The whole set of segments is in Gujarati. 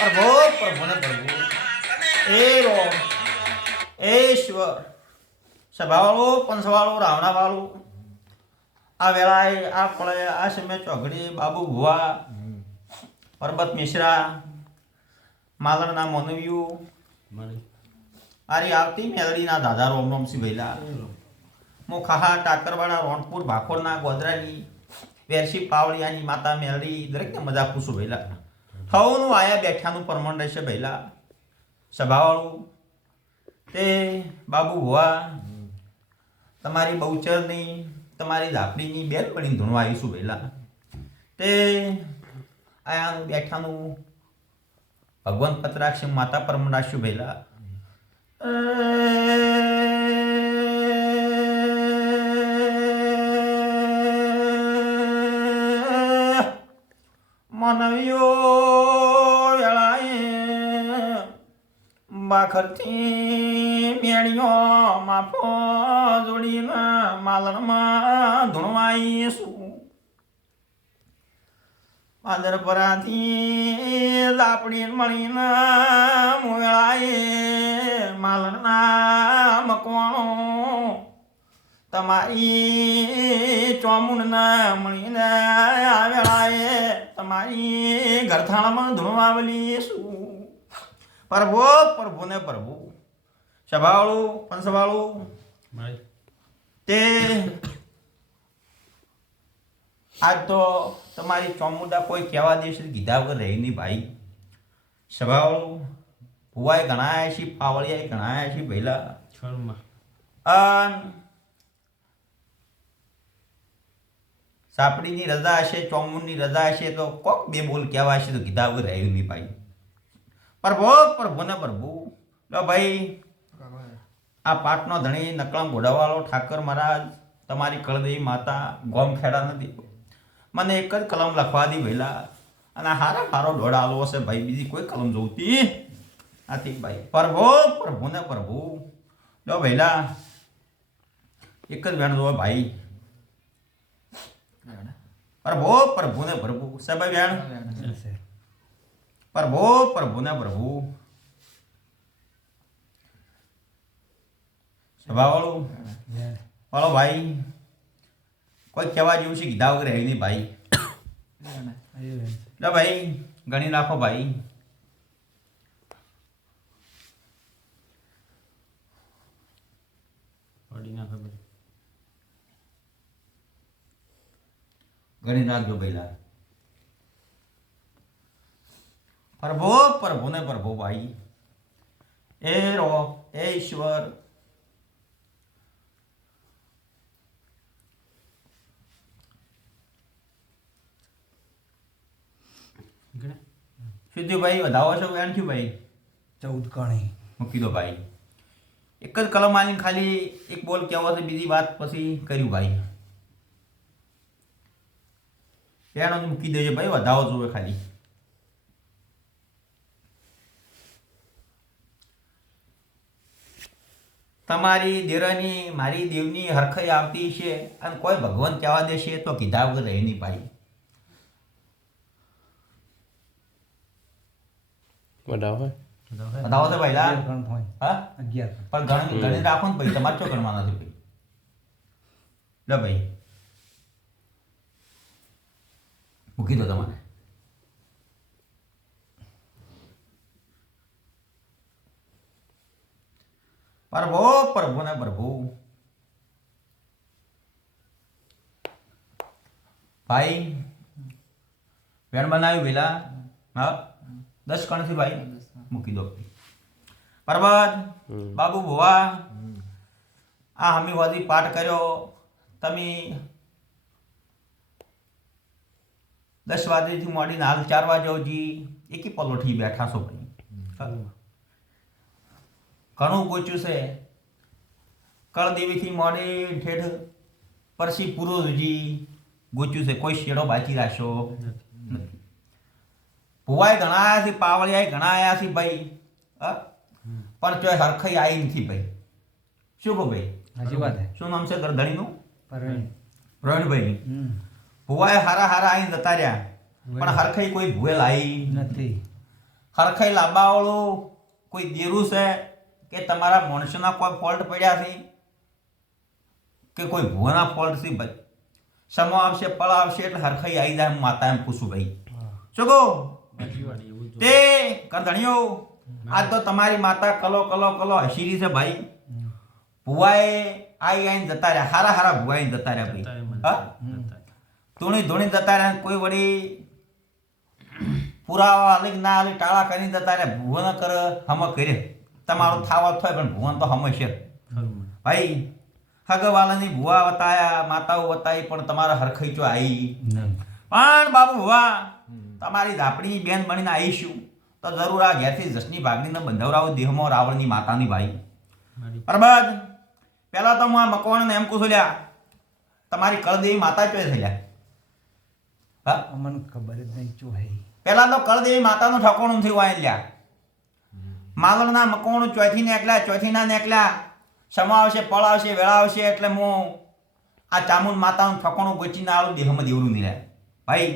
પ્રભુ પ્રભુને પ્રભુ એ રો એ ઈશ્વર સભાવાળું પંચવાળું રાવણાવાળું આ વેળાએ આ પળે આ સમય ચોઘડી બાબુ ભુવા પરબત મિશ્રા માલણના મોનવ્યું આરી આવતી મેલડીના દાદા રોમ રોમ સી ભૈલા મોખાહા ટાકરવાડા રોણપુર ભાખોરના ગોધરાની વેરસી પાવળિયાની માતા મેલડી દરેકને મજા પૂછું ભૈલા હવનું આયા બેઠાનું પરમણ રહેશે ભૈલા સભાવાળું તે બાબુ ભુવા તમારી બહુચરની તમારી લાપડીની બેલ પડીને ધૂણવા આવીશું ભૈલા તે આયાનું બેઠાનું ભગવાન પતરાક્ષી માતા પરમણ રાખ્યું ભૈલા મનવ્યો વેળાએ બાખરથી મેળીઓ માફો જોડીને માલણમાં ધૂણવાઈશું પાદરપરાથી લાપડી મળીને વેળાએ માલણના મકવાણો તમારી ચોમુંડના મળીને આ વેળાએ તમારી ઘરથાણામાં ધૂણવાવલી શું પ્રભુ પ્રભુને પ્રભુ સભાવાળું પંચવાળું તે આજ તો તમારી ચોમુંડા કોઈ કહેવા દેશે કીધા વગર રહી નહીં ભાઈ સભાવાળું ભુવાએ ગણાયા છે પાવળિયાએ ગણાયા છે પહેલા સાપડીની રજા હશે ચોમુંડની રજા હશે તો કોક બે બોલ કહેવા હશે તો કીધા વગર રહ્યું નહીં ભાઈ પ્રભુ પ્રભુને પ્રભુ લો ભાઈ આ પાટનો ધણી નકળમ ઘોડાવાળો ઠાકર મહારાજ તમારી કળદેવી માતા ગોમ ખેડા નથી મને એક જ કલમ લખવા દી ભઈલા અને હારા મારો દોડાલો હશે ભાઈ બીજી કોઈ કલમ જોતી નથી ભાઈ પ્રભુ પ્રભુને પ્રભુ લો ભઈલા એક જ વેણ જો ભાઈ પ્રભુ પ્રભુને પ્રભુ સભાઈ વેણ પ્રભુ પ્રભુને પ્રભુ સભાવાળું વાળો ભાઈ કોઈ કહેવા જેવું છે કીધા વગર રહી નહીં ભાઈ લો ભાઈ ગણી નાખો ભાઈ ગણી નાખજો ભાઈલા પ્રભુ પ્રભુને પ્રભુ ભાઈ એ રો એ ઈશ્વર સિદ્ધિભાઈ વધાવો છો વેણ થયું ભાઈ 14 કણી મૂકી દો ભાઈ એક જ કલમ આવીને ખાલી એક બોલ કહેવો છે બીજી વાત પછી કર્યું ભાઈ વેણ મૂકી દેજો ભાઈ વધાવો જોવે ખાલી તમારી દેરાની મારી દેવની હરખાઈ આવતી છે અને કોઈ ભગવાન કહેવા દેશે તો કીધા વગર રહી નહીં ભાઈ વધાવો તો ભાઈ હા 11 પણ ગણી રાખો ને ભાઈ તમારે શું ગણવાના છે ભાઈ લો ભાઈ મૂકી દો તમારે પ્રભુ પ્રભુને પ્રભુ ભાઈ વેણ બનાવ્યું પેલા હા 10 કણથી ભાઈ મૂકી દો પરબત બાબુ ભુવા આ હમી વાદી પાઠ કર્યો તમે 10 વાગ્યાથી મોડીને હાલ 4 વાગ્યા સુધી એકી પલોઠી બેઠા છો ભાઈ ઘણું ગોચ્યું છે કળદેવીથી મોડી ઠેઠ પરસી પૂરો સુધી ગોચ્યું છે કોઈ શેડો બાકી રાખ્યો નથી ભુવાએ ઘણા આવ્યા છે પાવળિયાએ ઘણા આવ્યા છે ભાઈ પણ ચોય હરખાઈ આવી નથી ભાઈ શું કહો ભાઈ સાચી વાત શું નામ છે ધણીનું પ્રવીણભાઈ ભુવાએ હારા આવીને જતા રહ્યા પણ હરખાઈ કોઈ ભૂએ લાવી નથી હરખાઈ લાંબાવાળું કોઈ દેરું છે કે તમારા માણસોના કોઈ ફોલ્ટ પડ્યા છે કે કોઈ ભૂવાના ફોલ્ટ છે ભાઈ? સમો આવશે પળ આવશે એટલે હરખાઈ આવી જાય. માતા એમ પૂછું ભાઈ શું કહું તે કરધણીઓ આજ તો તમારી માતા કલો કલો કલો હસીરી છે ભાઈ. ભુવાએ આઈને જતા રહ્યા, હારા હારા ભુવાઈ જતા રહ્યા ભાઈ. હા ધૂણી ધૂણી જતા રહ્યા. કોઈ વળી પુરાવા આલી ના આલી ટાળા કરીને જતા રહ્યા. ભુવન કર હમ કરે તમારું થાવત થાય પણ ભુવન તો હમ છે ભાઈ. હગવાલાની ભુવા વતાયા, માતાઓ વતાઈ પણ તમારા હરખાઈ ચો આવી પણ બાબુ ભુવા તમારી ઝાપડીની બેન બનીને આવીશું તો જરૂર આ ઘેરથી જસની ભાગની બંધવરાવો દેહમાં રાવણની માતાની ભાઈ. બરાબર. પહેલા તો હું આ મકવાણને એમ કહું છું લ્યા તમારી કળદેવી માતા ચોય થઈ લ્યા. હા અમને ખબર જ નહીં શું હે. પહેલા તો કળદેવી માતાનું ઠકોણું થયું આય લ્યા. માલણના મકવાણું ચોથી નીકળ્યા, ચોથી ના નીકળ્યા. સમા આવશે પળ આવશે વેળા આવશે એટલે હું આ ચામુંડ માતાનું ઠકોણું ગોચીને આવું દેહમાં દેવડું નહીં લ્યા ભાઈ.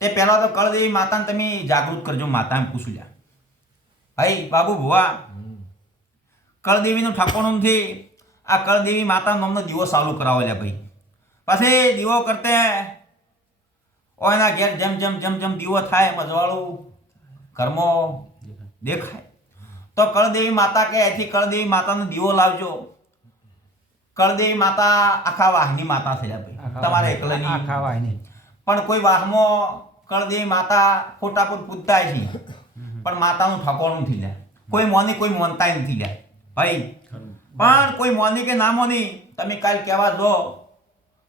તે પહેલા તો કળદેવી માતાને તમે જાગૃત કરજો. માતા એમ પૂછું લ્યા ભાઈ. બાબુ ભુવા કળદેવીનું ઠકોણું નથી. આ કળદેવી માતાનો અમને દીવો ચાલુ કરાવો લ્યા ભાઈ. પછી દીવો કરતે ઓયના ઘેર જેમ જેમ જેમ જેમ દીવો થાય મજવાળું ઘરમાં દેખાય તો કળદેવી માતા કે એથી કળદેવી માતાનો દીવો લાવજો. કળદેવી માતા આખા વાહની માતા થયા ભાઈ. તમારે એકલાની આખા વાહની પણ કોઈ વાહમાં કળદેવી માતા ફોટાપૂટ પૂજતા છે પણ માતાનું ઠકોણું નથી લ્યા. કોઈ મોની કોઈ મોનતા નથી લ્યા ભાઈ. પણ કોઈ મોની કે ના મોની તમે કાલ કહેવા દો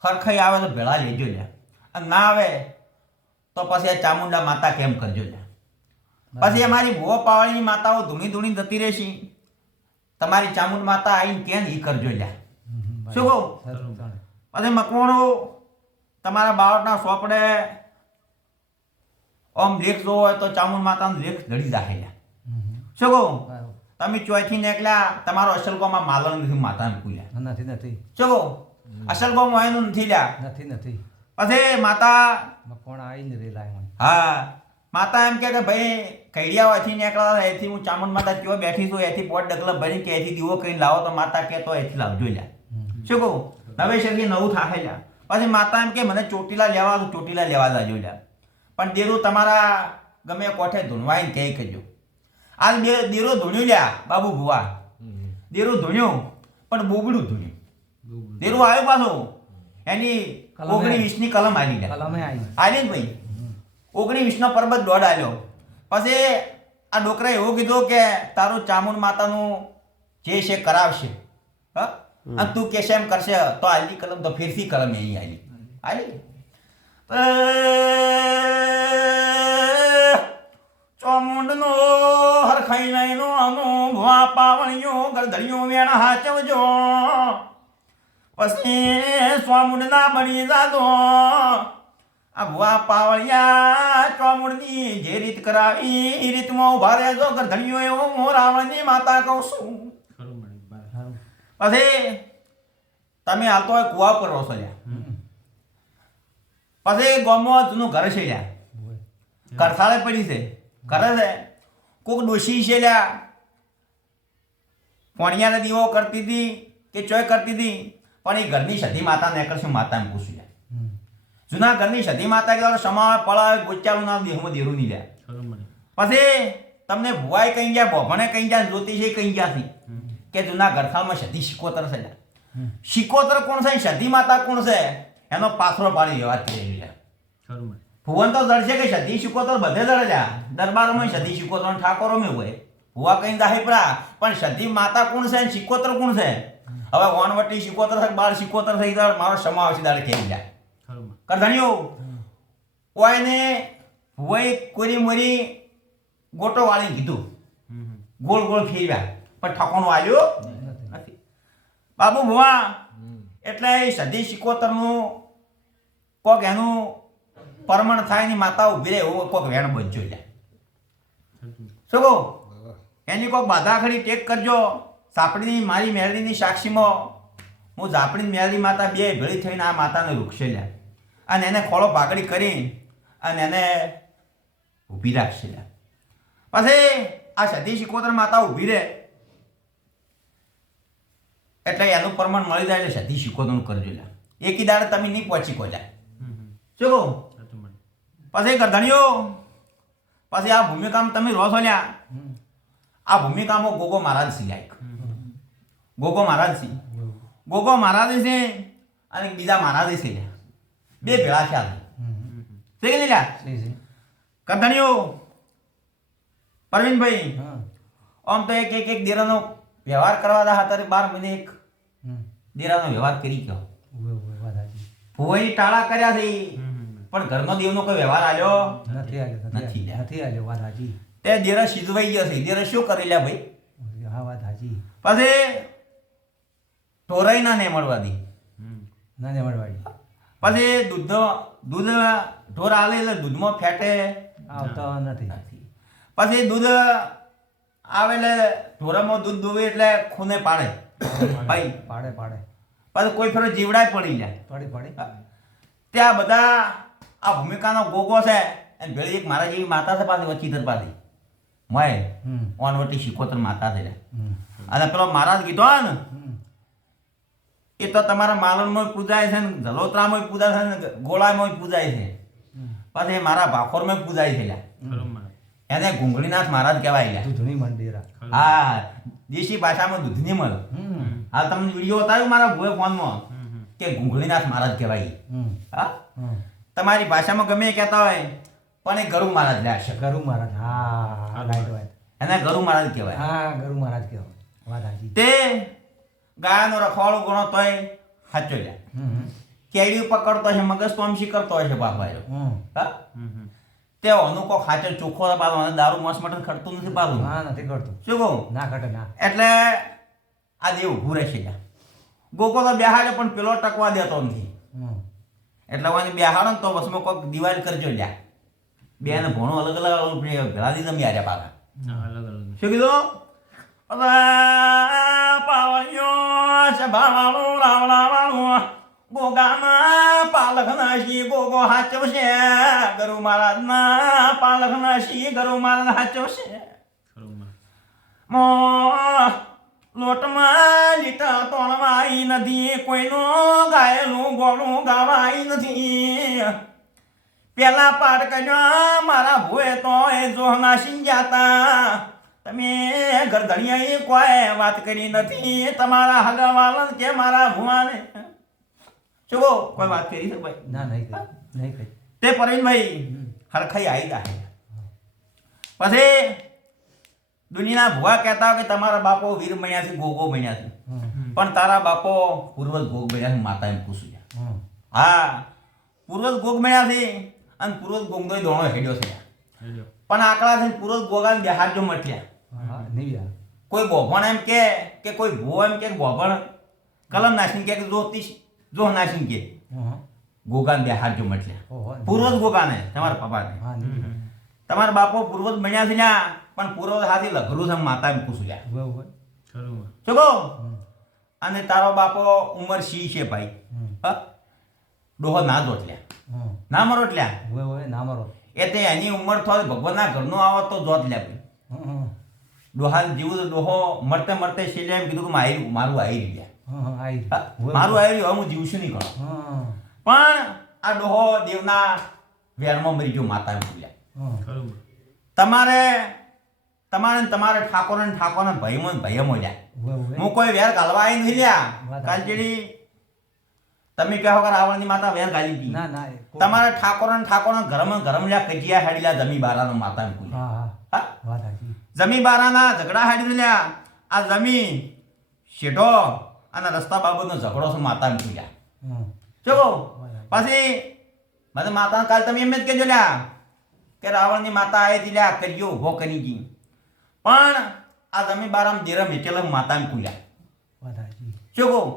હરખાઈ આવે તો ભેળા લેજો લ્યા. અને ના આવે તો પછી આ ચામુંડા માતા કેમ કરજો લ્યા. પછી અમારી ભૂવો પાવાળીની માતાઓ ધૂણી ધૂણી જતી રહેશે. તમારી ચામુંડ માતા આવીને કેમ ઈ કરજો લ્યા. શું કહું? પછી મકવાણું તમારા બાળકના સોપડે આમ લેખ જોવો હોય તો ચામુંડ માતાનો લેખ ધડી જાય. શું કહું? તમે ચોથી નીકળ્યા તમારો અસલગોમાં માલણ નથી માતાને પૂજ્યા. નથી નથી. શું કહું? અસલગોમાં એનું નથી લ્યા. નથી નથી. પછી માતા કોણ આવીને રેલાય. હા માતા એમ કે ભાઈ કૈડિયા હોયથી નીકળ્યા એથી હું ચામુંડ માતા કયો બેઠી છું એથી પોટ ડગલા ભરી કે એથી દીવો કઈ લાવો તો માતા કે તો એથી લાવજો લ્યા. શું કહું? નવેસરથી નવું થાય લ્યા. પછી માતા એમ કે મને ચોટીલા લેવા તો ચોટીલા લેવા જાજો લ્યા. પણ દેરું તમારા ગમે કોઠે ધૂણવાઈને કહે કરજો. આ દેરો ધૂણ્યું લ્યા બાબુ ભુવા. દેરું ધૂણ્યું પણ બોબડું ધૂણ્યું. દેરું આવ્યું પાછું એની 19-20ની કલમ આવી લ્યા. કલમે આવી ને ભાઈ 19-20નો પરબત દોડ આવ્યો. પછી આ ડોકરાએ એવું કીધું કે તારું ચામુંડ માતાનું જે છે કરાવશે. હા અને તું કેશે એમ કરશે તો આલી કલમ તો ફેરથી કલમ અહીં આલી ચામુંડનો હરખાઈ નાઈનો આનો ભવા પાવણીઓ ગરધડીઓ વેણા હાચવજો. પછી ચામુંડના બની જાતો. આ ભુવા પાવળિયા ચામુંડની જે રીત કરાવી એ રીતમાં ઉભા રહેજો. ગરધણીઓ એવો હું રાવણની માતા કહું છું. પછી તમે હાલતો હોય કુવા પર રહો છો લ્યા. પછી ગામમાં જૂનું ઘર છે લ્યા. કરસાળે પડી છે કરે છે. કોક ડોશી છે લ્યા પોણિયાને દીવો કરતી હતી કે ચોય કરતી હતી પણ એ ઘરની સતી માતા નીકળશે. માતા એમ પૂછ્યું લ્યા. જૂના ઘરની સતી માતા કે સમાવે પળાવે ગોચાલું ના દેહમાં દેરું નહીં લ્યા. પછી તમને ભુવાએ કઈ ગયા, ભોભણે કઈ ગયા, જ્યોતિષે કઈ ગયા છે કે જૂના ગરખામાં સતી શિકોતર છે. શિકોતર કોણ છે? સતી માતા કોણ છે? એનો પાથરો પાડી વાત કરી લ્યા. ભુવન તો જડશે કે સતી શિકોતર બધે જડ્યા. દરબારોમાં સતી શિકોતર ઠાકોરોમાં હોય. ભુવા કઈ દાહી પડા પણ સતી માતા કોણ છે? શિકોતર કોણ છે? હવે વનવટી શિકોતર છે, બાળ શિકોતર થઈ જાય. મારો સમાવેશ દાડે કેવી જાય કરધણીઓ ઓયને ભુવાએ કોરી મોરી ગોટો વાળીને કીધું. ગોળ ગોળ ફેરવ્યા પણ ઠકોણું આવ્યો નથી. બાબુ ભુવા એટલે સદી શિકોતરનું કોક એનું પરમણ થાય ની માતા ઉભી રહે એવું કોક વેણ બનજો લ્યા. શું કહું? એની કોક બાધા ખરી ટેક કરજો. સાપડીની મારી મેરડીની સાક્ષીમાં હું ઝાપડીની મેરડી માતા બે ભેળી થઈને આ માતાને રૂક્ષે લ્યા. અને એને ખોળો ભાગડી કરી અને એને ઊભી રાખશે લ્યા. પછી આ સતી શિકોતર માતા ઊભી રહે એટલે એનું પ્રમાણ મળી જાય એટલે સતી શિકોતરનું કરજો લ્યા. એકી દાડે તમે નહીં પહોંચી કો લ્યા. શું કહું? પછી ગરધણીઓ પછી આ ભૂમિકામાં તમે રહો છો લ્યા. આ ભૂમિકામાં ગોગો મહારાજ છે લાયક. ગોગો મહારાજ છે. ગોગો મહારાજ છે અને બીજા મહારાજ છે લ્યા. બે ભેળા છે આ. છે કે નહીં લ્યા? ગરધણીઓ પરવીનભાઈ આમ તો એક દેરાનો વ્યવહાર કરવા દા અત્યારે 12 મહિને એક દેરાનો વ્યવહાર કરી ગયો. ભોઈ ટાળા કર્યા છે પણ ઘરનો દેવનો કોઈ વ્યવહાર આલ્યો નથી. વાત હાજી. તે દેરા સિજવાઈ ગયો છે. દેરા શું કરી લ્યા ભાઈ? હા વાત હાજી. પછી ઢોરાઈ ના ને મળવા દી. ના ને મળવાડી. પછી દૂધ ઢોર આલે એટલે દૂધમાં ફેટે આવતો નથી. પછી દૂધ આવે એટલે ઢોરામાં દૂધ દોવે એટલે ખૂને પાડે ભાઈ. પાડે પછી કોઈ ફેરો જીવડાય પડી જાય. પડી ત્યાં બધા આ ભૂમિકાનો ગોગો છે અને ભેળી એક મારા જેવી માતા છે પાછી વચ્ચી પાછી મય ઓનવટી શિકોતર માતા છે. અને પેલો મહારાજ કીધો ને એ તો તમારા માલણમાં પૂજાય છે ને જલોત્રામાં પૂજાય છે ને ગોળામાં પૂજાય છે. પછી મારા ભાખોરમાં પૂજાય છે. એને ઘૂંઘળીનાથ મહારાજ કહેવાય લ્યા. દૂધની મંદિરા. હા દેશી ભાષામાં દૂધની મળ. હાલ તમને વિડીયો બતાવ્યો મારા ભૂએ ફોનમાં કે ઘૂંઘળીનાથ મહારાજ કહેવાય. હા તમારી ભાષામાં ગમે એ કહેતા હોય પણ એ ગરુ મહારાજ લ્યા છે. ગરુ મહારાજ. હા રાઈટ વાત. એને ગરુ મહારાજ કહેવાય. હા ગરુ મહારાજ કહેવાય. વાત હાજી. તે ગાયનો રખવાળો ગણો તોય સાચો લ્યા. કેડી પકડતો છે મગજ તો આમશી કરતો હોય છે બાપા. હા તે અનુકો ખાચર ચોખ્ખો પાડો અને દારૂ મસ મટન ખડતું નથી પાડું. હા નથી કરતું. શું કહું? ના ખટે ના. એટલે આ દેવ ઊભું રહેશે. ગોગો તો બેહાડે પણ પેલો ટકવા દેતો નથી. એટલે વાને બેહાડો ને તો બસમાં કોઈક દિવાળી કરજો લ્યા. બે ને ભણો અલગ અલગ ભેળા દીધા મેં આર્યા પાછા. શું કીધું? પાવળિયો છે ભાવાળું રાવણાવાળું ગોગાના પાલખના શી ગોગો હાચવશે. ગરુ મહારાજના પાલખના શી ગરુ મહારાજ હાચવશે. લોટમાં લીટા તોણવાઈ નથી. કોઈનું ગાયેલું ગોળું ગાવાઈ નથી. પેલા પાર કર્યો મારા ભૂએ તો એ જોહના સિંજાતા. તમે ગરધણીએ કોઈ વાત કરી નથી. તમારા હગાવાલન કે મારા ભુવાને શું કોઈ વાત કરી છે ભાઈ? ના નહીં કરી. તે પરવીનભાઈ હરખાઈ આવી ગયા. પછી દુનિયાના ભુવા કહેતા હોય કે તમારા બાપો વીર બન્યા છે ગોગો બન્યા છે પણ તારા બાપો પૂર્વજ ગોગ બન્યા છે. માતા એમ પૂછ્યું. હા પૂર્વજ ગોગ બન્યા છે અને પૂર્વજ ગોગનો દોણો હેડ્યો છે પણ આકડા છે પૂર્વજ ગોગાને બેહાર જો મટ્યા. કોઈ બોભણ એમ કે કોઈ ભૂવો એમ કે બોભણ કલમ નાસીને કે જ્યોતિષ જો નાસીને કે ગોગાને બેહાર જો મટ્યા. પૂર્વજ ગોગાને તમારા પપ્પાને. તમારા બાપો પૂર્વજ બન્યા છે લ્યા પણ પૂર્વજ હાથી લઘરું છે માતા એમ પૂછું લ્યા. શું કહો? અને તારો બાપો ઉંમર સી છે ભાઈ. ડોહો ના જોટ લ્યા. ના મરોટ લ્યા. ના મરો. એ તે એની ઉંમર થોડી ભગવાનના ઘરનું આવો તો જોત લ્યા ભાઈ. ડોહા જેવું ડોહો મરતે મરતે છેલ્લે એમ કીધું કે મારું આવી રહ્યા. મારું આવી રહ્યું હું જીવશું નહીં કરો. પણ આ ડોહો દેવના વેરમાં મરી ગયો માતા એમ બોલ્યા. તમારે ઠાકોર ભયમો લ્યા. હું કોઈ વેર ગાલવા આવી નથી લ્યા. કાલચેડી તમે કહો કે રાવણની માતા વેર ગાલી હતી. તમારે ઠાકોર ગરમ લ્યા કજિયા હેડી લ્યા જમી બારાનો માતા એમ બોલ્યા. જમી બારાના ઝઘડા હેડી લ્યા. આ જમી શેઠો અને રસ્તા બાબતનો ઝઘડો છે માતા એમ બોલ્યા. ચલો પછી મને માતા કાલ તમે એમ જ કહેજો લ્યા કે રાવણની માતા આવી હતી લ્યા કર્યો ઉભો કરી ગઈ પણ આ જમી બારામાં દેરમ હેઠેલા માતા એમ બોલ્યા. શું કહું?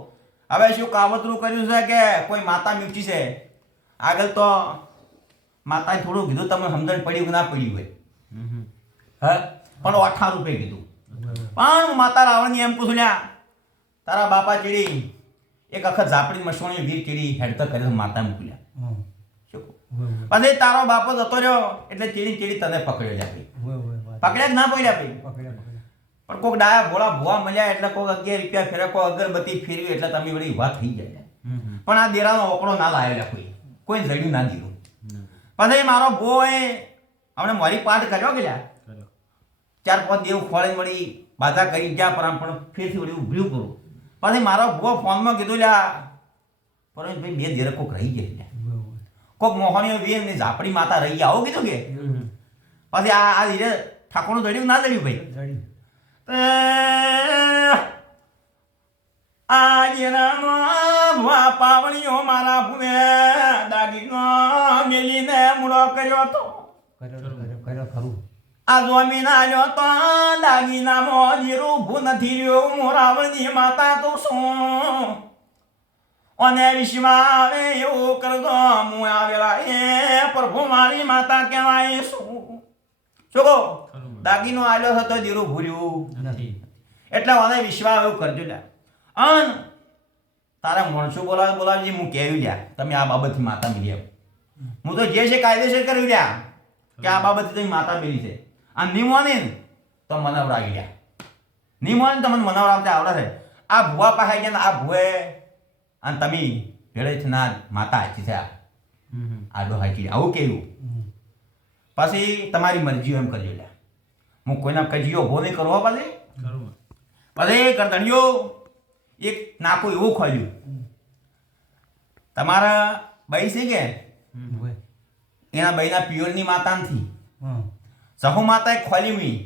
હવે શું કાવતરું કર્યું છે કે કોઈ માતા મીઠી છે આગળ તો માતાએ થોડું કીધું તમને સમજણ પડ્યું કે ના પડ્યું હોય. હા પણ 8 રૂપિયા કીધું. પણ માતા રાવણની એમ પૂછું લ્યા તારા બાપા ચીડી એક વખત ઝાપડી મસોણી વીર ચીડી હેડતો કરે માતા એમ બોલ્યા. શું પછી તારો બાપો જતો રહ્યો એટલે ચીડી ચીડી તને પકડ્યો લ્યા ભાઈ. પકડ્યા જ ના પડ્યા ભાઈ. પણ કોઈક ડાયા ભોળા ભુવા મળ્યા એટલે કોઈક 11 રૂપિયા ફેરે કોઈ અગરબત્તી ફેરવી એટલે તમે વળી વાત થઈ જાય. પણ આ દેરાનો ઓકડો ના લાવેલા કોઈ જડ્યું ના દીધું. પછી મારો ભો એ હમણાં મારી પાઠ કર્યો કે લ્યા 4-5 દેવ ખોળે વળી બાધા કરી ગયા પણ ફેરથી વળી ઉભર્યું કરું. પછી મારો ભો ફોનમાં કીધું લ્યા પણ ભાઈ 2 દેર કોક રહી ગયા. કોક મોહણીઓ વીર ની ઝાપડી માતા રહી ગયા આવું કીધું કે. પછી આ ધીરે ઠાકોરનું જડ્યું ના જડ્યું ભાઈ. પાવણીઓ મારા ભૂને દાગીનો મેલીને મૂળો કર્યો તો આ જમીન આવ્યો તો દાગીનામાં જીરું ભૂ નથી રહ્યો મોરાવળની માતા તો શું અને વિશ્વમાં આવે એવું કરજો હું આવેલા એ પ્રભુ મારી માતા કહેવાય શું કહો દાગીનો આવ્યો હતો જીરું ભૂર્યું નથી એટલે મને વિશ્વાસ એવું કરજો લ્યા. અન તારા માણસો બોલાવજે હું કહેવું લ્યા તમે આ બાબતથી માતા મિલી આવો. હું તો જે છે કાયદેસર કર્યું લ્યા કે આ બાબતથી તમે માતા મિલી છે. આ નિમોને તો મનાવડાવી લ્યા. નિમોને તમને મનાવડાવતા આવડે છે. આ ભુવા પાસે ગયા આ ભુએ અને તમે ભેળે ના માતા હાચી છે આડો હાચી આવું કેવું. પછી તમારી મરજી એમ કરજો લ્યા. હું કોઈના કજીઓ ઉભો નહીં કરવો પછી કરતણીઓ એક નાકું એવું ખોલ્યું તમારા બાઈ છે કે એના બાઈના પિયોરની માતા નથી સહુ માતા ખોલી મી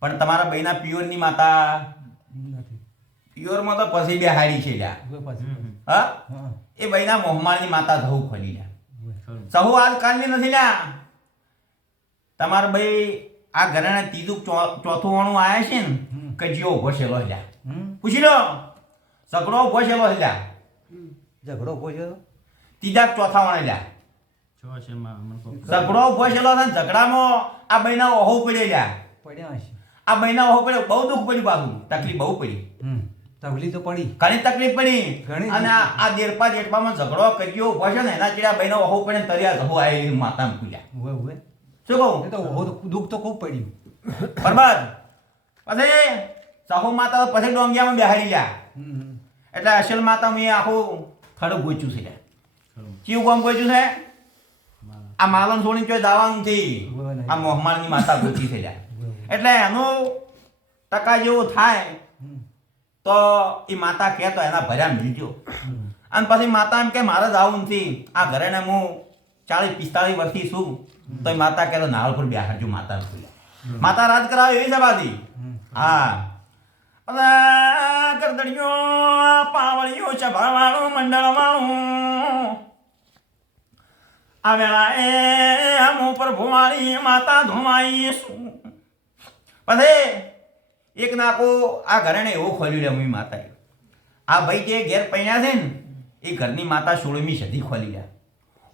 પણ તમારા બાઈના પિયોરની માતા પિયોરમાં તો પછી બે હાડી છે લ્યા. હા એ બાઈના મોહમાળની માતા સહુ ખોલી લ્યા. સહુ આજકાલની નથી લ્યા. તમારા બાઈ આ ઘરેણા ત્રીજું ચોથું વાણું આવ્યા છે ને કજીઓ ઉભો છેલો લ્યા. પૂછી લો ઝઘડો ઉભો છેલો લ્યા. ઝઘડો પૂછ્યો ત્રીજા ચોથા વાણે લ્યા. ઝઘડો ઉભો છેલો છે ઝઘડામાં આ બહેના ઓહો પડ્યો લ્યા. પડ્યા હશે આ બહેના ઓહો પડ્યો બહુ દુઃખ પડ્યું પાછું તકલીફ બહુ પડી. તકલીફ તો પડી ઘણી તકલીફ પડી અને આ દેરપા જેઠપામાં ઝઘડો કજીઓ ઉભો છે ને એના ચીડા બહેના ઓહો પડે ને તરિયા ઝઘો આવી માતા મૂક્યા. શું કહું એ તો દુઃખ તો ખૂબ પડ્યું બરાબર. પછી સહુ માતા પછી ડોંગિયામાં બેહાડી લ્યા. એટલે અસલ માતા મેં આખું ખડું ગોચ્યું છે લ્યા. કેવું કામ ગોચ્યું છે આ માલમ છોડીને ચોય દાવાનું નથી આ મોહમાળની માતા ગોચી છે લ્યા. એટલે એનું ટકા જેવું થાય તો એ માતા કહે તો એના ભર્યા મિલજો. અને પછી માતા એમ કે મારે જ આવું નથી આ ઘરે ને હું 40-45 વર્ષથી છું તો એ માતા કહે તો નાળ પર બેહાડજો માતા માતા રાજ કરાવે એવી છે બાજી. હા અને કરદડીઓ પાવળીઓ સભાવાળું મંડળ વાળું આ વેળા એ હું પ્રભુવાળી માતા ધોવાઈ શું. પછી એક નાકો આ ઘરેને એવું ખોલ્યું લે હું માતાએ આ ભાઈ જે ઘેર પૈણ્યા છે ને એ ઘરની માતા 16મી સદી ખોલી લે.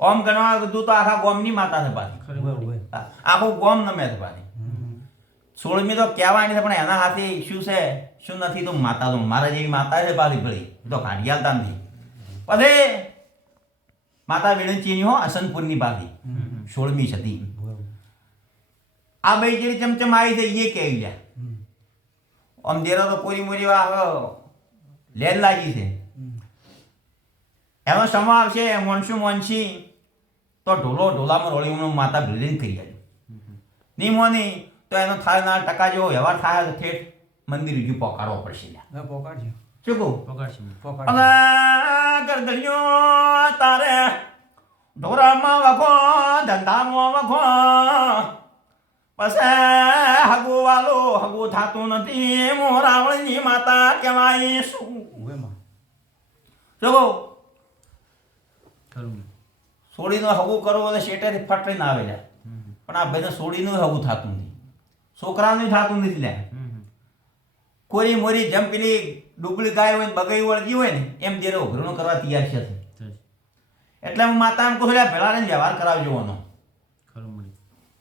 ઓમ ગણવા કીધું તો આખા ગોમની માતા છે પાછી. આખું ગોમ નમે છે પાછી. 16મી તો કહેવાની છે પણ એના હાથે શું છે શું નથી તો માતા તો મારા જેવી માતા છે પાછી ભળી તો કાઢી આલતા નથી. પછી માતા વેણચીની હો અસનપુરની પાછી 16મી સદી. આ ભાઈ જેવી ચમચમ આવી છે એ કહી લે આમ દેરો તો કોરી મોરી લેન લાગી છે એનો સમય આવશે મોનસી તો ઢોલામાં રોળી માતા ભીડીને કરી જાય નહીં મોની તો એનો થાય ના ટકા જેવો વ્યવહાર થાય તો ઠેઠ મંદિર બીજું પોકાડવો પડશે. શું કહું ગરદડીઓ તારે ઢોરામાં વખો ધંધામાં વખો પછી હગુ વાલો હગુ થતું નથી મોરાવળની માતા કહેવાય શું. શું કહું સોડીનું હગું કરવું એટલે શેટેથી ફટરીને આવે લે પણ આ ભાઈને સોડીનું હગું થતું નથી છોકરાનું થતું નથી લે. કોરી મોરી જેમ પેલી ડુબળી ગાય હોય ને બગઈ વળગી હોય ને એમ દેરો ઉઘરણું કરવા તૈયાર છે. એટલે હું માતા એમ કહું ભેળાને વ્યવહાર કરાવજો એનો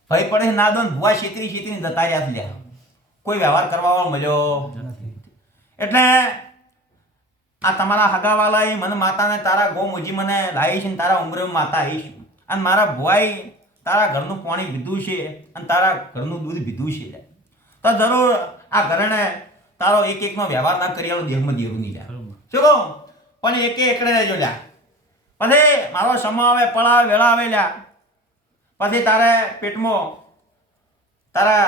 ભાઈ પડે ના દો ને ભુવા છેતરી જતા રહ્યા છે લ્યા કોઈ વ્યવહાર કરવા મળ્યો. એટલે આ તમારા હગાવાલા મને માતાને તારા ગો મુજી મને લાવી છે ને તારા ઉંમરે માતા આવીશ અને મારા ભુવાઈ તારા ઘરનું પાણી પીધું છે અને તારા ઘરનું દૂધ પીધું છે તો જરૂર આ ઘરને તારો એક એકનો વ્યવહાર ના કરી આલો દેહમાં દેરું નહીં જાય શું કહું પણ એકે એકડે રહેજો લ્યા પછી મારો સમા આવે પળાવે વેળા આવે લ્યા પછી તારે પેટમાં તારા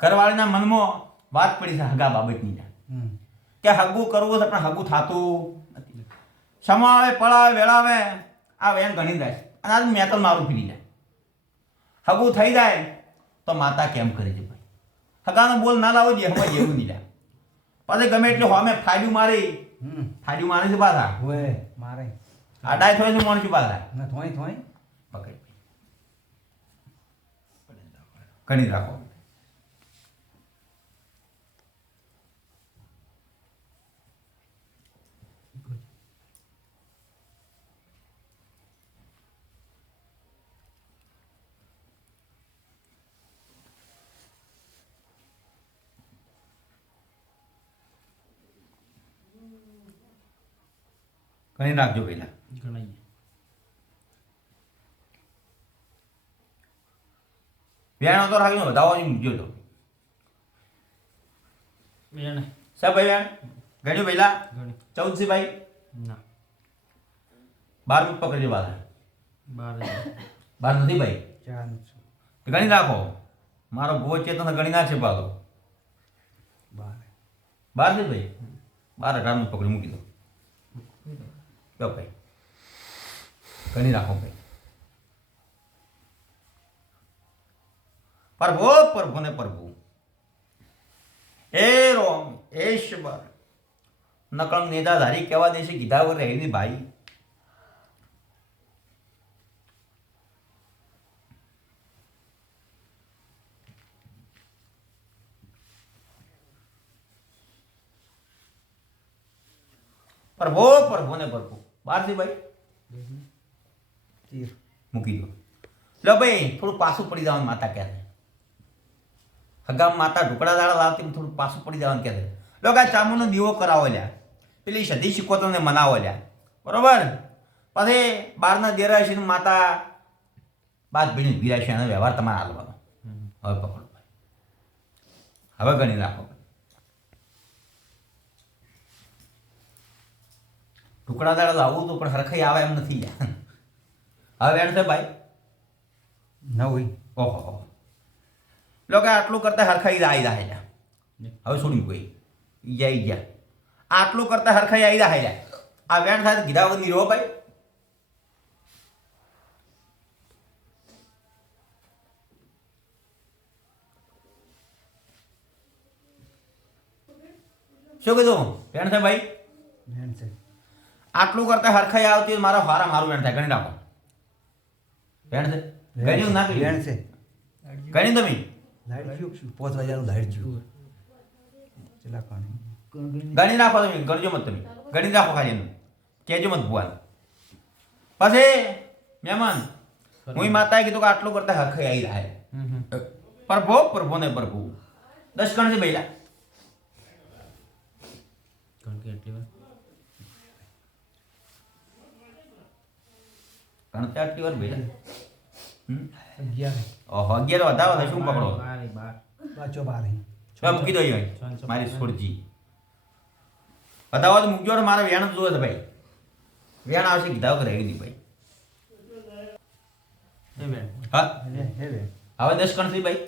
ઘરવાળીના મનમાં વાત પડી છે હગા બાબતની કે હગું કરવું છે પણ હગું થતું નથી સમા આવે પળાવે વેળા આવે આ વેણ ઘણી જાય અને આજ મેં તો મારું ફીરી જાય હગું થઈ જાય તો માતા કેમ કરે છે ભાઈ હગાનો બોલ ના લાવો જે હમણાં જેવું નહીં જાય પછી ગમે એટલું હોમે ફાડ્યું મારી છે પાછા હોય મારે આડાય થોય છે માણસી પાછા ના થોય થોય પકડ ઘણી રાખો ઘણી રાખજો પહેલા ગણાઈએ વ્યાણ તો રાખ્યો વધાવો મૂકજો તો બેન સા ભાઈ વ્યાણ ગણ્યું પહેલા ગણી 14 છે ભાઈ ના 12 પકડજો બાધા 12 12 નથી ભાઈ 4 તો ગણી રાખો મારો ભૂવો ચેતન ગણી ના છે પાછો 12 છે ભાઈ 12 18 પકડી મૂકી દો લો ભાઈ ગણી રાખો ભાઈ પ્રભુ પ્રભુ ને પ્રભુ એ રોમ એશ્વર નકળ નેદાધારી કેવા દેશે કીધા વગર રહી નહીં ભાઈ પ્રભુ પ્રભુ ને પ્રભુ બારથી ભાઈ તીર મૂકી દો લો ભાઈ થોડું પાછું પડી જવાનું માતા કહે છે હગામ માતા ઢુકડા દાડા લાવતી થોડું પાછું પડી જવાનું કહે છે લો આ ચામુનો દીવો કરાવો લ્યા પેલી સધી શીખવતોને મનાવો લ્યા બરોબર પછી બારના દેરાશી માતા બાદ ભીણી વિરાશી એનો વ્યવહાર તમારે હાલવાનો હવે પકડો ભાઈ હવે ગણી રાખો ટુકડા દાડા લાવવું તો પણ હરખાઈ આવે એમ નથી હવે એમ છે ભાઈ ન હોય ઓહો લોકો આટલું કરતા હરખાઈ આવી જાય હવે છોડી કોઈ ઈ આટલું કરતા હરખાઈ આવી જાય આ વેણ થાય ગીધા વગર રહો ભાઈ શું કીધું વેણ છે ભાઈ બેન છે આટલું કરતા હરખાઈ આવતી મારો હારા મારું વેણ થાય ગણી રાખો વેણ છે ગણ્યું ના બેન છે ગણી તમે લાઈટ થયું શું 5 વાગ્યાનું લાઈટ થયું ચલા કાણી ગણી રાખો તમે ગણજો મત તમે ગણી રાખો ખાલી એનું કહેજો મત ભુવાન પછી મહેમાન હું માતાએ કીધું કે આટલું કરતા હરખાઈ આવી જાય પ્રભુ પ્રભુ ને પ્રભુ 10 ગણ છે પહેલા ગણ કે એટલી વાર ગણતે આટલી વાર પહેલા 11 ઓહો 11 વધાવો તો શું પકડો 12 પાછો 12 તો મૂકી દો અહીં મારી સોરજી બતાવો તો મૂકજો ને મારે વેણ જોવે છે ભાઈ વેણ આવશે કીધા વગર રહી નહીં ભાઈ એ બેન હા હે બે હવે 10 ગણથી ભાઈ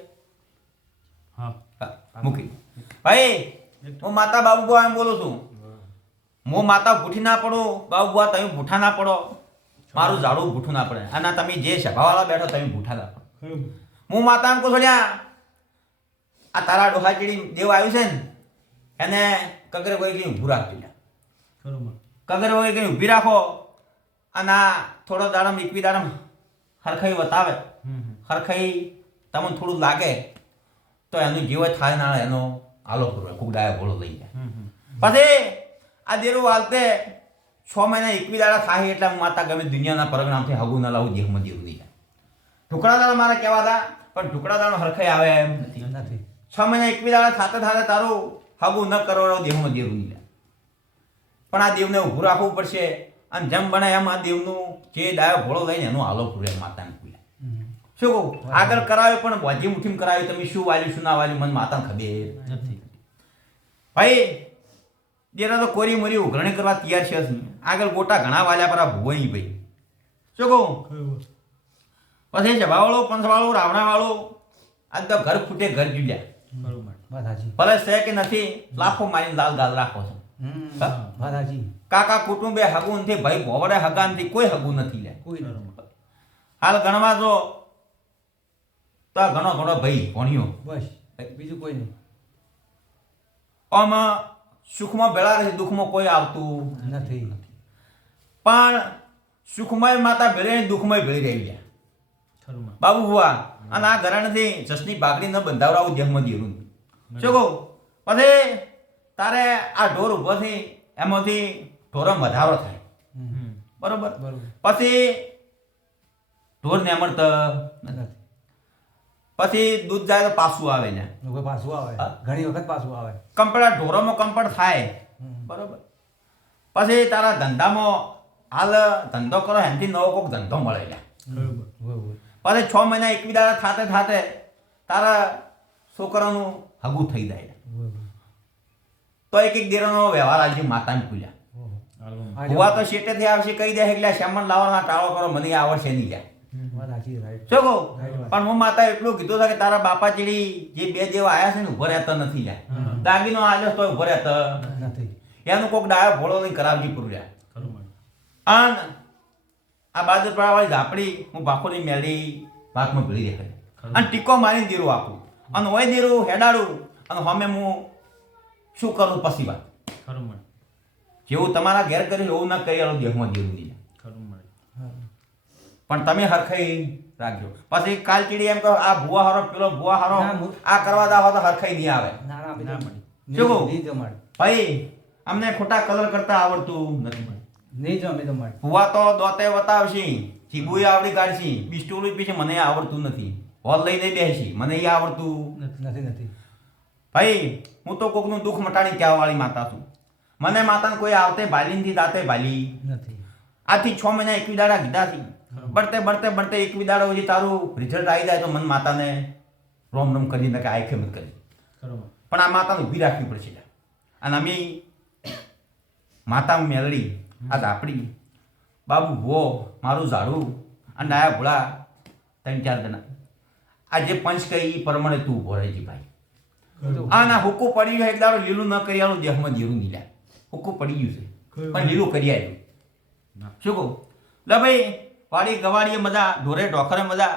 હા હા મૂકી ભાઈ હું માતા બાબુ બુઆ એમ બોલું છું હું માતા ભૂઠી ના પડો બાબુ બુઆ તમે ભૂઠા ના પડો મારું ઝાડું ભૂઠું ના પડે અને તમે જે સભાવાળા બેઠો તમે ભૂઠા ના પડો હું માતા એમ કહું છું લ્યા આ તારા ડોહા જેડી દેવ આવ્યું છે ને એને કગરે કોઈ કઈ ઊભું રાખજો લ્યા ખરું માં કગર વગર કઈ ઊભી રાખો અને આ થોડો દાડમ એકવી દાડમ હરખાઈ બતાવે હરખાઈ તમને થોડું લાગે તો એનું જીવ થાય ના એનો આલો કરો ખૂબ ડાયો ઘોડો લઈ જાય પછી આ દેરું હાલતે 6 મહિના એકવી દાડા થાય એટલે માતા ગમે દુનિયાના પરગણામથી હગું ના લાવું દેહમાં દેવું નહીં જાય ટુકડા દાડા મારે કહેવા હતા પણ ટુકડા દાડો હરખાઈ આવે એમ નથી નથી 6 મહિના એકવી દાડા થાતે થાતે તારું હગું ન કરવાનો દેહમાં દેવું નહીં જાય પણ આ દેવને ઊભું રાખવું પડશે અને જેમ બને એમ આ દેવનું જે ડાયો ભોળો લઈને એનો હાલો પૂરે માતાને પૂરે શું કહું આગળ કરાવ્યો પણ બોજી મુઠ્ઠીમાં કરાવ્યું તમે શું વાલ્યું શું ના વાલ્યું મને માતાને ખબર નથી ભાઈ જેના તો કોરી મોરી ઉઘરણી કરવા તૈયાર છે જ નહીં આગળ ગોટા ઘણા વાલ્યા પર આ ભુવઈ ભાઈ શું કહું પછી જવાવાળો પંચવાળો રાવણાવાળો આ તો ઘર ફૂટે ઘર જુલ્યા બરોબર વાત સાચી ભલે છે કે નથી લાખો મારીને લાલ ગાલ રાખો છો વાત સાચી કાકા કુટુંબે હગું નથી ભાઈ ભોવડે હગા નથી કોઈ હગું નથી લે કોઈ નહીં. બરોબર હાલ ગણવા જો તો આ ઘણો ઘણો ભાઈ ભણ્યો બસ બીજું કોઈ નહીં આમ સુખમાં ભેળા રહે દુઃખમાં કોઈ આવતું નથી પણ સુખમય માતા ભેળે દુઃખમય ભેળી રહી ગયા ખરું માં બાબુ ભુવા અને આ ઘરાણેથી જસની બાગડી ન બંધાવડાવું દેહમાં દેરું શું કહું પછી તારે આ ઢોર ઊભો થઈ એમાંથી ઢોરમાં વધારો થાય બરોબર બરોબર પછી ઢોર ને અમરત નથી પછી દૂધ જાય તો પાછું આવે ને લોકો પાછું આવે હા. ઘણી વખત પાછું આવે કંપડા ઢોરોમાં કંપડ થાય બરોબર પછી તારા ધંધામાં હાલ ધંધો કરો એનાથી નવો કોઈક ધંધો મળે લે બરોબર બરોબર પછી 6 મહિના 21 દાડા થાતે થાતે તારા છોકરાનું હગું થઈ જાય બરોબર તો એક દેરાનો વ્યવહાર આજે માતાને ખુલ્યા ઓહો. હાલમાં આ ભુવા તો શેટેથી આવશે કહી દે એટલે શ્યામણ લાવવાના ટાળો કરો મને આવડશે નહીં લે વાત સાચી રાઈટ શું કહું રાઈટ વાત. પણ હું માતા એટલું કીધું છે કે તારા બાપા ચીડી જે બે જેવા આયા છે ને ઉભો રહેતા નથી લે દાગીનો આલ્યો તો ઉભો રહેતા નથી એનું કોક ડાયો ભોળો લઈને કરાવજી પૂરું લે ખરું માં અને આ બાજુપરાવાળી ઝાપડી હું ભાખોની મેળી ભાગમાં ભૂલી દેખાય અને ટીકો મારીને દેરું આપું અને ઓય દેરું હેડાડું અને હમે હું શું કરું પછી વાત ખરું માં જેવું તમારા ઘેર કર્યું એવું ના કરી આલો દેહમાં દેરું નહીં ખરું માં હા. પણ તમે હરખાઈ રાખજો પછી કાલ ચીડી એમ કહો આ ભુવા હારો પેલો ભુવા હારો ના, હું- આ કરવા દાવો તો હરખાઈ નહીં આવે ના ના ના નહીં મળી. શું? નહીં જમાડે ભાઈ અમને ખોટા કલર કરતા આવડતું નથી નહીં જમે તમારે ભુવા તો દોતે વતાવશે ચીબુએ આવડી કાઢશે બિસ્ટોલું પીછે મને આવડતું નથી હોલ લઈને બેસી મને એ આવડતું નથી નથી ભાઈ હું તો કોકનું દુઃખ મટાડી કહેવા વાળી માતા છું મને માતાને કોઈ આવતે ભાલીનથી દાતે ભાલી નથી આથી 6 મહિના 21 દાડા કીધા છે બળતે બળતે બળતે 21 દાડા પછી તારું રિઝલ્ટ આવી જાય તો મને માતાને રોમ રોમ કરી નાખે આંખે મત કરી ખરું માં પણ આ માતાને ઊભી રાખવી પડશે અને અમે માતા મેળડી આ ઝાપડી બાબુ ભો મારું ઝાડું અને ડાયા ભોળા 3-4 જણા આ જે પંચ કહી એ પ્રમાણે તું ઉભો રહેજી ભાઈ આ ના હુકું પડી ગયું એક દાડો લીલું ન કરી આલું દેહમાં જીરું નહીં લે હુકું પડી ગયું છે પણ લીલું કરી આવ્યું શું કહું લે ભાઈ વાડી ગવાડીએ મજા ઢોરે ઢોખરે મજા